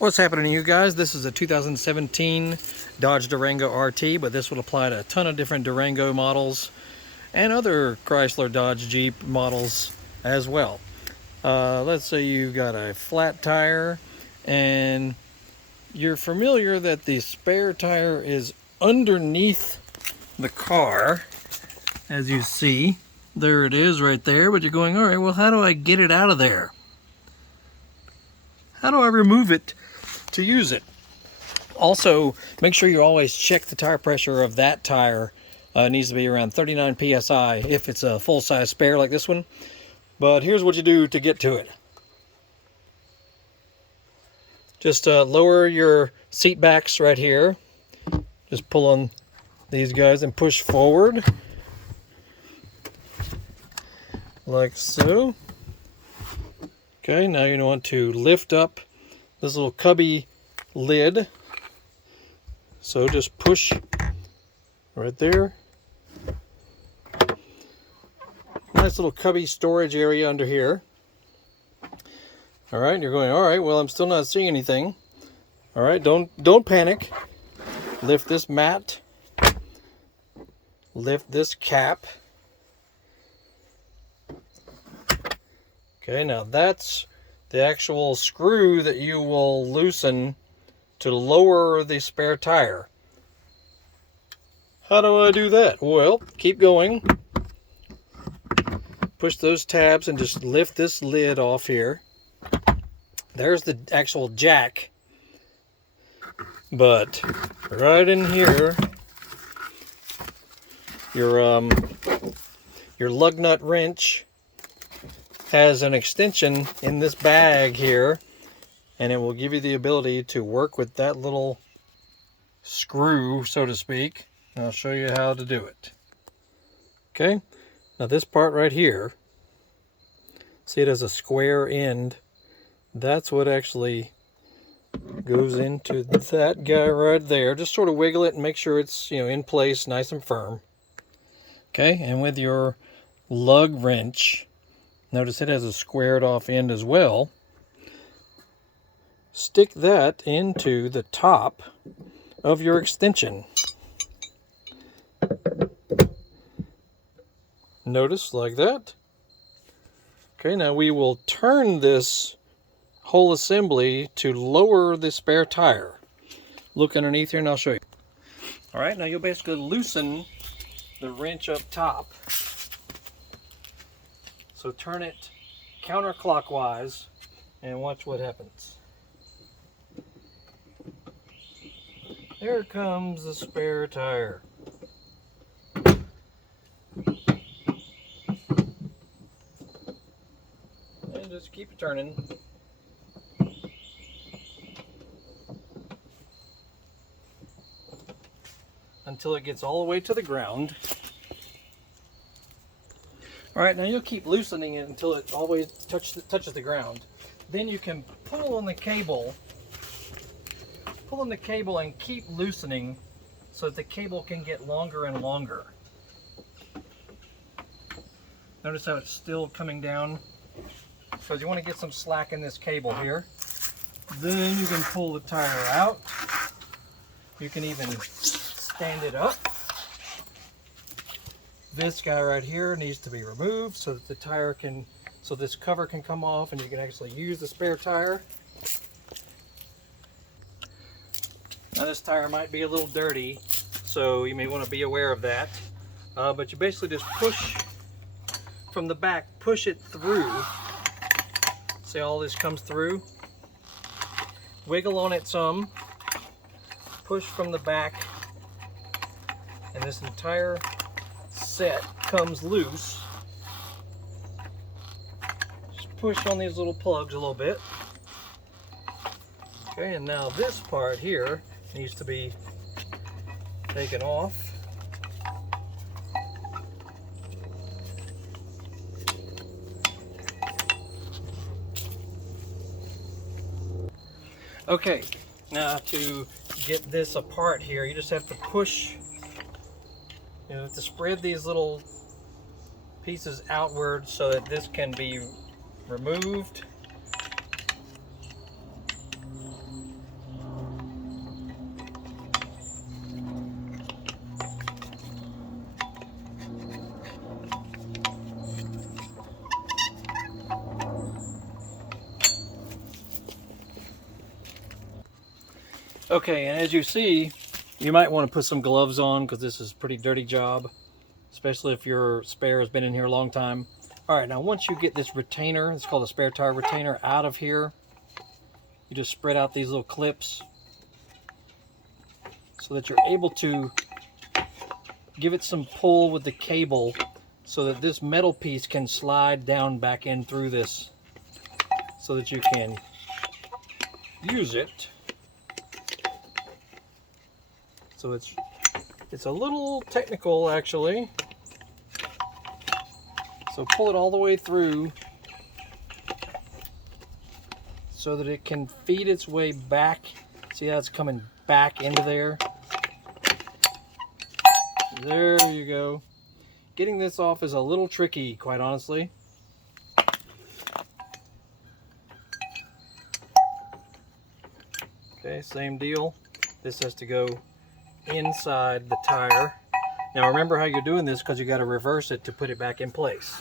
What's happening to you guys? This is a 2017 Dodge Durango RT, but this will apply to a ton of different Durango models and other Chrysler, Dodge, Jeep models as well. Let's say you've got a flat tire and you're familiar that the spare tire is underneath the car, as you see. There it is right there, but you're going, all right, well, how do I get it out of there? How do I remove it to use it? Also, make sure you always check the tire pressure of that tire. It needs to be around 39 psi if it's a full-size spare like this one. But here's what you do to get to it. Just lower your seat backs right here. Just pull on these guys and push forward. Like so. Okay, now you want to lift up this little cubby lid. So just push right there. Nice little cubby storage area under here. All right, you're going, all right, well, I'm still not seeing anything. All right, don't panic. Lift this mat. Lift this cap. Okay, now that's the actual screw that you will loosen to lower the spare tire. How do I do that? Well, keep going. Push those tabs and just lift this lid off here. There's the actual jack. But right in here, your lug nut wrench has an extension in this bag here, and it will give you the ability to work with that little screw, so to speak. And I'll show you how to do it. Okay, now this part right here, see it has a square end. That's what actually goes into that guy right there. Just sort of wiggle it and make sure it's, in place, nice and firm. Okay, and with your lug wrench, notice it has a squared off end as well. Stick that into the top of your extension. Notice, like that. Okay, now we will turn this whole assembly to lower the spare tire. Look underneath here and I'll show you. All right, now you'll basically loosen the wrench up top. So turn it counterclockwise and watch what happens. There comes the spare tire. And just keep it turning. Until it gets all the way to the ground. All right, now you'll keep loosening it until it always touches the ground. Then you can pull on the cable and keep loosening so that the cable can get longer and longer. Notice how it's still coming down, because you want to get some slack in this cable here. Then you can pull the tire out. You can even stand it up. This guy right here needs to be removed so that the tire can, so this cover can come off and you can actually use the spare tire. Now this tire might be a little dirty, so you may want to be aware of that. But you basically just push from the back, push it through. See, all this comes through. Wiggle on it some. Push from the back. And this entire set comes loose. Just push on these little plugs a little bit. Okay, and now this part here needs to be taken off. Okay, now to get this apart here, you just have to push. You have to spread these little pieces outward so that this can be removed. Okay, and as you see, you might want to put some gloves on because this is a pretty dirty job, especially if your spare has been in here a long time. All right, now once you get this retainer, it's called a spare tire retainer, out of here, you just spread out these little clips so that you're able to give it some pull with the cable so that this metal piece can slide down back in through this so that you can use it. So it's a little technical actually. So pull it all the way through so that it can feed its way back. See how it's coming back into there? There you go. Getting this off is a little tricky, quite honestly. Okay, same deal. This has to go inside the tire. Now remember how you're doing this because you got to reverse it to put it back in place.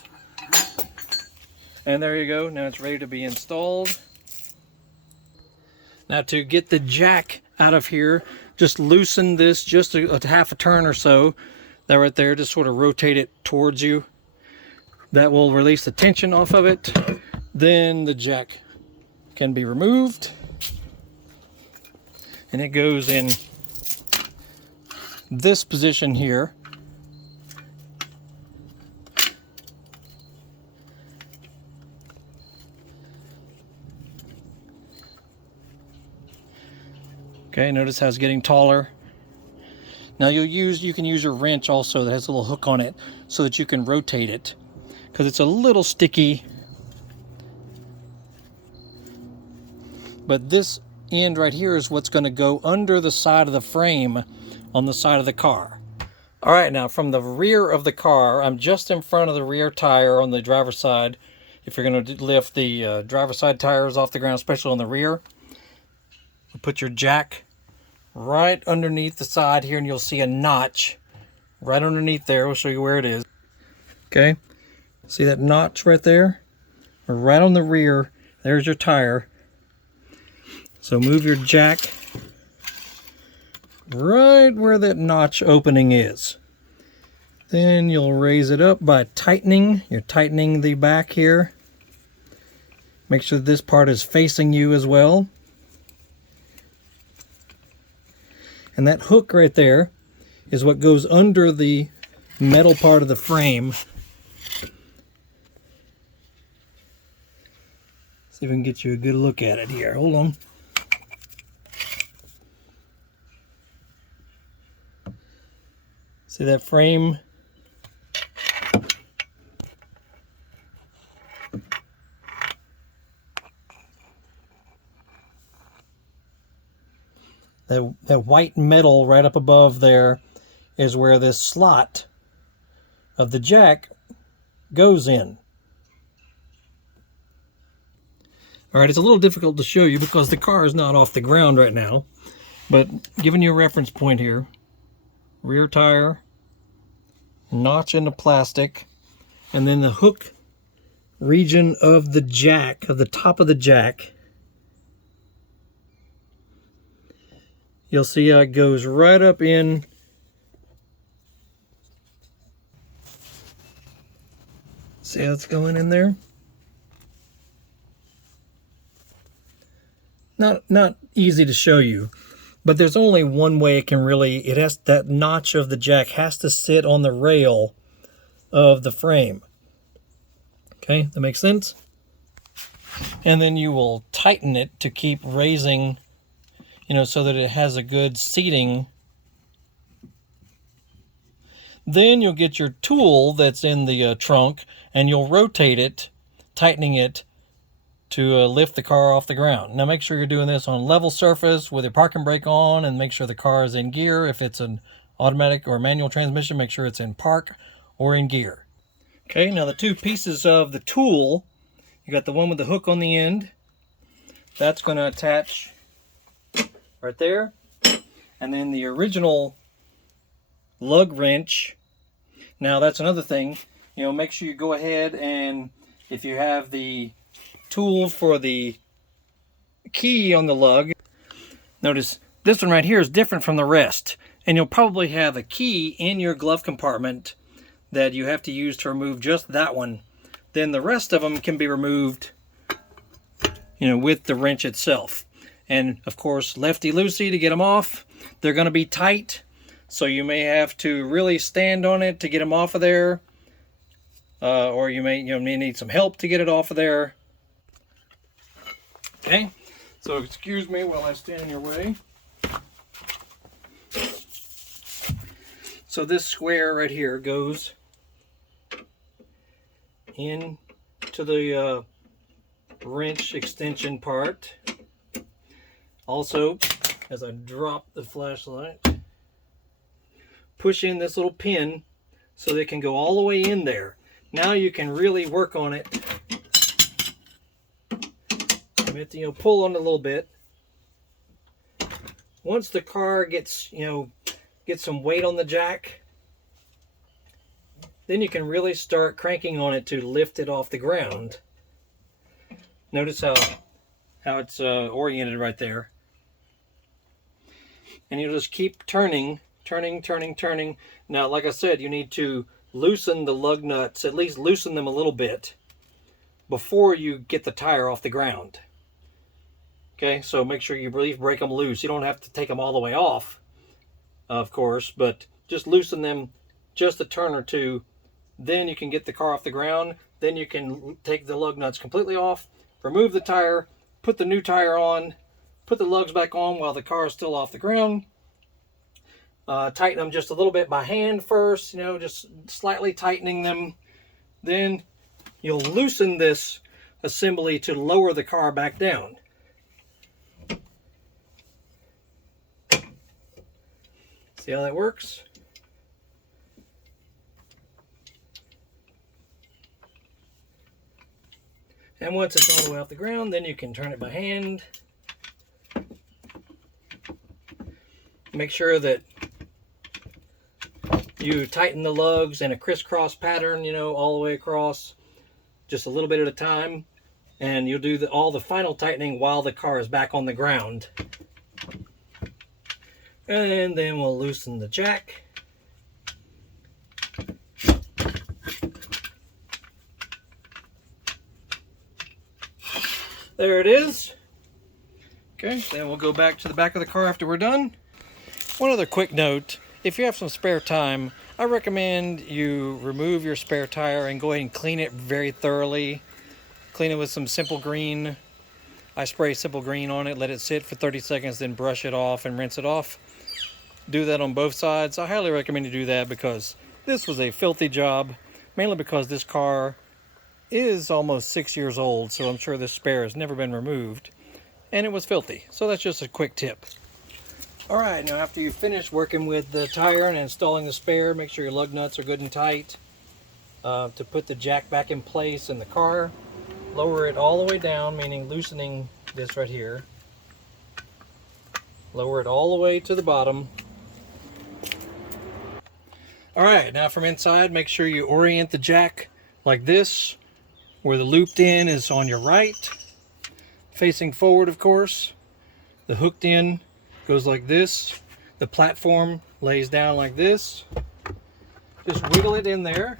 And there you go. Now it's ready to be installed. Now to get the jack out of here, just loosen this just a half a turn or so. That right there, just sort of rotate it towards you. That will release the tension off of it. Then the jack can be removed. And it goes in this position here. Okay, notice how it's getting taller. Now you can use your wrench also that has a little hook on it so that you can rotate it because it's a little sticky. But this end right here is what's going to go under the side of the frame on the side of the car. All right, now from the rear of the car, I'm just in front of the rear tire on the driver's side. If you're going to lift the driver's side tires off the ground, especially on the rear, put your jack right underneath the side here and you'll see a notch right underneath there. We'll show you where it is. Okay, see that notch right there? Right on the rear, there's your tire. So move your jack right where that notch opening is. Then you'll raise it up by tightening. You're tightening the back here. Make sure this part is facing you as well. And that hook right there is what goes under the metal part of the frame. See if we can get you a good look at it here. Hold on. See that frame? That white metal right up above there is where this slot of the jack goes in. All right, it's a little difficult to show you because the car is not off the ground right now, but giving you a reference point here, rear tire, notch in the plastic, and then the hook region of the jack, of the top of the jack. You'll see how it goes right up in. See how it's going in there? Not easy to show you, but there's only one way it can really, that notch of the jack has to sit on the rail of the frame. Okay, that makes sense? And then you will tighten it to keep raising, so that it has a good seating. Then you'll get your tool that's in the trunk and you'll rotate it, tightening it to lift the car off the ground. Now make sure you're doing this on a level surface with your parking brake on and make sure the car is in gear. If it's an automatic or manual transmission, make sure it's in park or in gear. Okay, now the two pieces of the tool, you got the one with the hook on the end. That's going to attach right there. And then the original lug wrench. Now that's another thing, make sure you go ahead and if you have the tool for the key on the lug, notice This one right here is different from the rest, and you'll probably have a key in your glove compartment that you have to use to remove just that one. Then the rest of them can be removed, with the wrench itself. And of course, lefty-loosey to get them off. They're going to be tight, so you may have to really stand on it to get them off of there. Or you may need some help to get it off of there. Okay, so excuse me while I stand in your way. So this square right here goes into the wrench extension part. Also, as I drop the flashlight, push in this little pin so that it can go all the way in there. Now you can really work on it. You have to, pull on it a little bit. Once the car gets, get some weight on the jack, then you can really start cranking on it to lift it off the ground. Notice how it's oriented right there. And you'll just keep turning. Now, like I said, you need to loosen the lug nuts, at least loosen them a little bit before you get the tire off the ground. Okay, so make sure you really break them loose. You don't have to take them all the way off, of course, but just loosen them just a turn or two. Then you can get the car off the ground. Then you can take the lug nuts completely off, remove the tire, put the new tire on, put the lugs back on while the car is still off the ground. Tighten them just a little bit by hand first, just slightly tightening them. Then you'll loosen this assembly to lower the car back down. See how that works? And once it's all the way off the ground, then you can turn it by hand. Make sure that you tighten the lugs in a crisscross pattern, all the way across, just a little bit at a time. And you'll do all the final tightening while the car is back on the ground. And then we'll loosen the jack. There it is. Okay, then we'll go back to the back of the car after we're done. One other quick note, if you have some spare time, I recommend you remove your spare tire and go ahead and clean it very thoroughly. Clean it with some Simple Green. I spray Simple Green on it, let it sit for 30 seconds, then brush it off and rinse it off. Do that on both sides. I highly recommend you do that because this was a filthy job, mainly because this car is almost 6 years old, so I'm sure this spare has never been removed, and it was filthy. So that's just a quick tip. All right, now after you finish working with the tire and installing the spare, make sure your lug nuts are good and tight. To put the jack back in place in the car, lower it all the way down, meaning loosening this right here. Lower it all the way to the bottom. All right, now from inside, make sure you orient the jack like this, where the looped end is on your right, facing forward, of course. The hooked end goes like this. The platform lays down like this. Just wiggle it in there.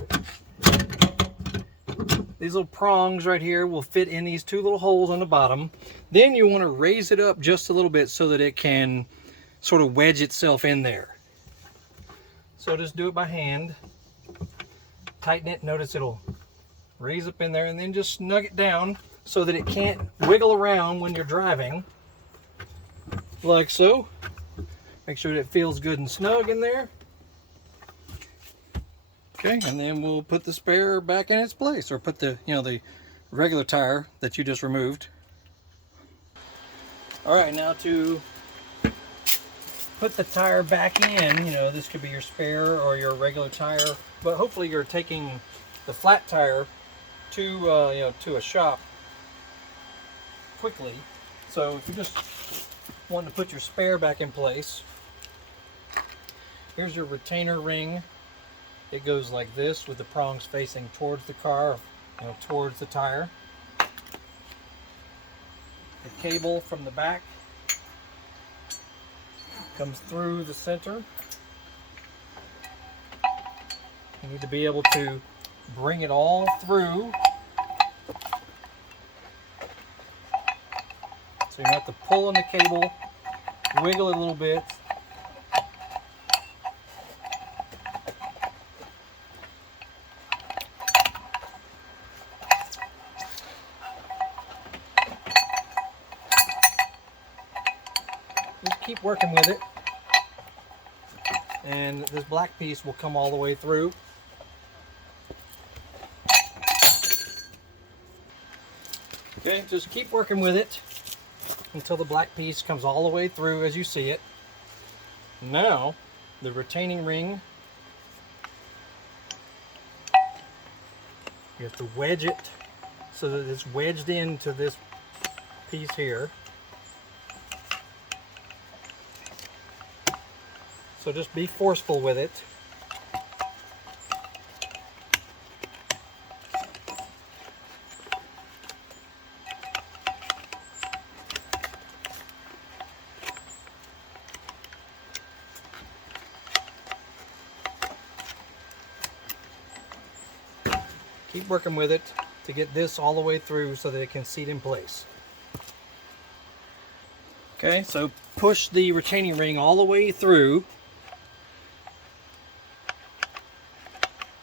These little prongs right here will fit in these two little holes on the bottom. Then you want to raise it up just a little bit so that it can sort of wedge itself in there. So just do it by hand. Tighten it. Notice it'll raise up in there, and then just snug it down so that it can't wiggle around when you're driving. Like so. Make sure that it feels good and snug in there. Okay, and then we'll put the spare back in its place, or put the, the regular tire that you just removed. All right, now to put the tire back in, this could be your spare or your regular tire, but hopefully you're taking the flat tire to to a shop quickly. So if you just want to put your spare back in place, here's your retainer ring. It goes like this with the prongs facing towards the car, towards the tire. The cable from the back comes through the center. You need to be able to bring it all through. So you have to pull on the cable, wiggle it a little bit. Just keep working with it. And this black piece will come all the way through. Okay, just keep working with it until the black piece comes all the way through as you see it. Now, the retaining ring, you have to wedge it so that it's wedged into this piece here. So just be forceful with it. Keep working with it to get this all the way through so that it can seat in place. Okay, so push the retaining ring all the way through.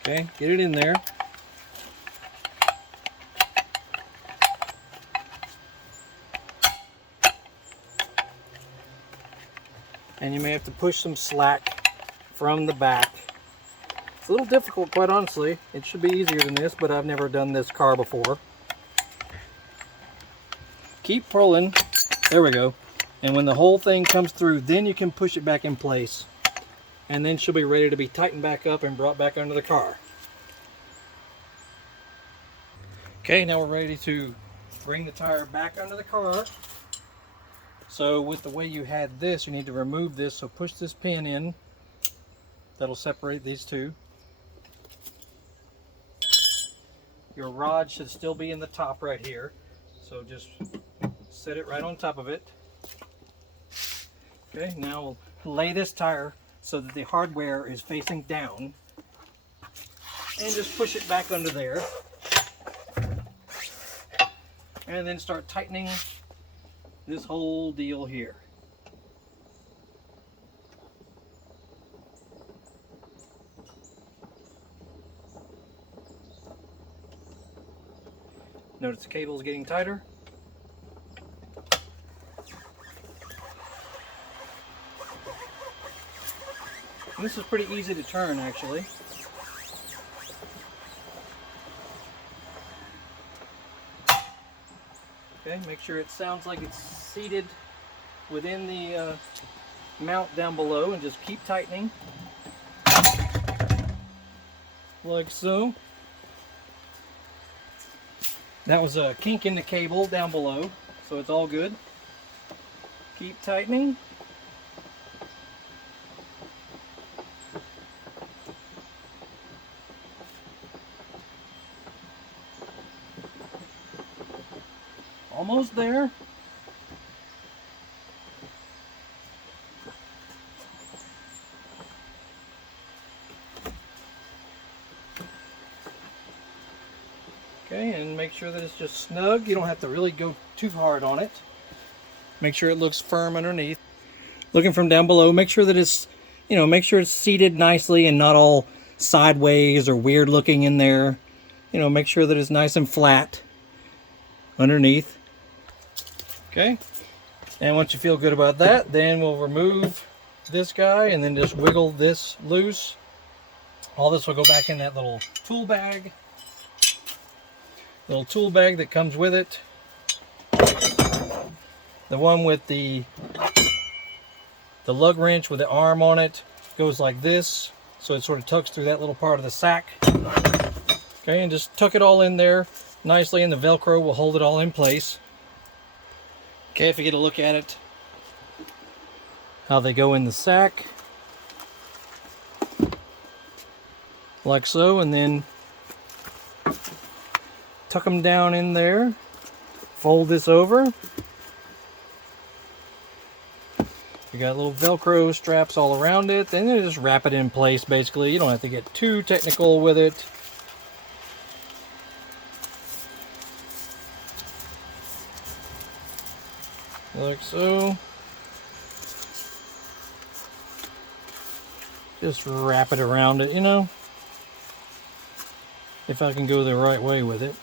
Okay, get it in there. And you may have to push some slack from the back. It's a little difficult, quite honestly. It should be easier than this, but I've never done this car before. Keep pulling. There we go. And when the whole thing comes through, then you can push it back in place. And then she'll be ready to be tightened back up and brought back under the car. Okay, now we're ready to bring the tire back under the car. So with the way you had this, you need to remove this. So push this pin in. That'll separate these two. Your rod should still be in the top right here. So just set it right on top of it. Okay, now we'll lay this tire so that the hardware is facing down. And just push it back under there. And then start tightening this whole deal here. Notice the cable is getting tighter. And this is pretty easy to turn, actually. Okay, make sure it sounds like it's seated within the mount down below, and just keep tightening. Like so. That was a kink in the cable down below, so it's all good. Keep tightening. Almost there. Okay, and make sure that it's just snug. You don't have to really go too hard on it. Make sure it looks firm underneath. Looking from down below, make sure that it's, make sure it's seated nicely and not all sideways or weird looking in there. Make sure that it's nice and flat underneath. Okay, and once you feel good about that, then we'll remove this guy and then just wiggle this loose. All this will go back in that little tool bag. Little tool bag that comes with it. The one with the lug wrench with the arm on it goes like this, so it sort of tucks through that little part of the sack. Okay, and just tuck it all in there nicely, and the Velcro will hold it all in place. Okay, if you get a look at it, how they go in the sack, like so, and then tuck them down in there, fold this over. You got little Velcro straps all around it, and then just wrap it in place basically. You don't have to get too technical with it. Like so. Just wrap it around it, you know, if I can go the right way with it.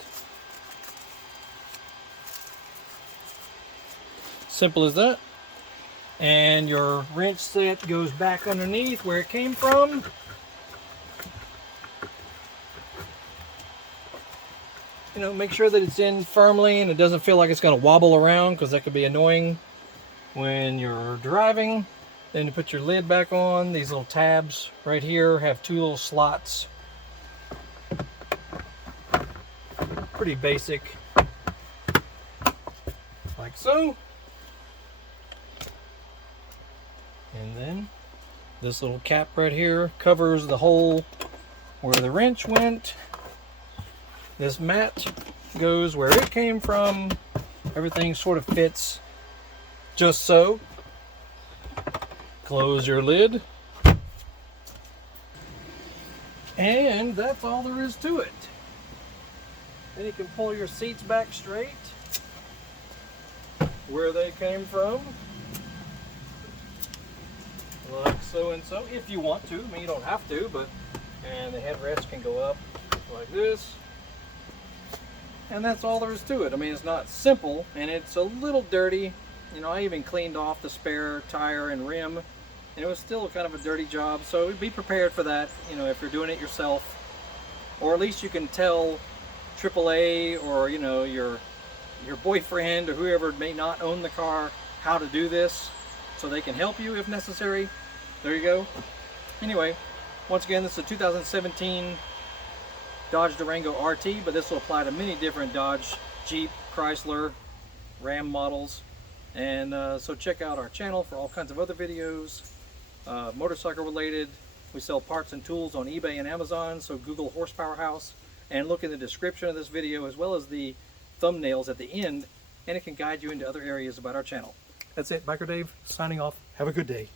Simple as that. And your wrench set goes back underneath where it came from. You know, make sure that it's in firmly and it doesn't feel like it's going to wobble around, because that could be annoying when you're driving. Then you put your lid back on. These little tabs right here have 2 little slots. Pretty basic. Like so. And then this little cap right here covers the hole where the wrench went. This mat goes where it came from. Everything sort of fits just so. Close your lid. And that's all there is to it. Then you can pull your seats back straight where they came from. Like so and so, if you want to. I mean, you don't have to, but, and the headrest can go up like this. And that's all there is to it. I mean, it's not simple, and it's a little dirty. You know, I even cleaned off the spare tire and rim, and it was still kind of a dirty job. So be prepared for that, you know, if you're doing it yourself. Or at least you can tell AAA or, you know, your boyfriend or whoever may not own the car how to do this, so they can help you if necessary. There you go. Anyway, once again, this is a 2017 Dodge Durango RT, but this will apply to many different Dodge, Jeep, Chrysler, Ram models. And so check out our channel for all kinds of other videos, motorcycle related. We sell parts and tools on eBay and Amazon, so Google Horsepower House and look in the description of this video as well as the thumbnails at the end, and it can guide you into other areas about our channel. That's it, Biker Dave signing off. Have a good day.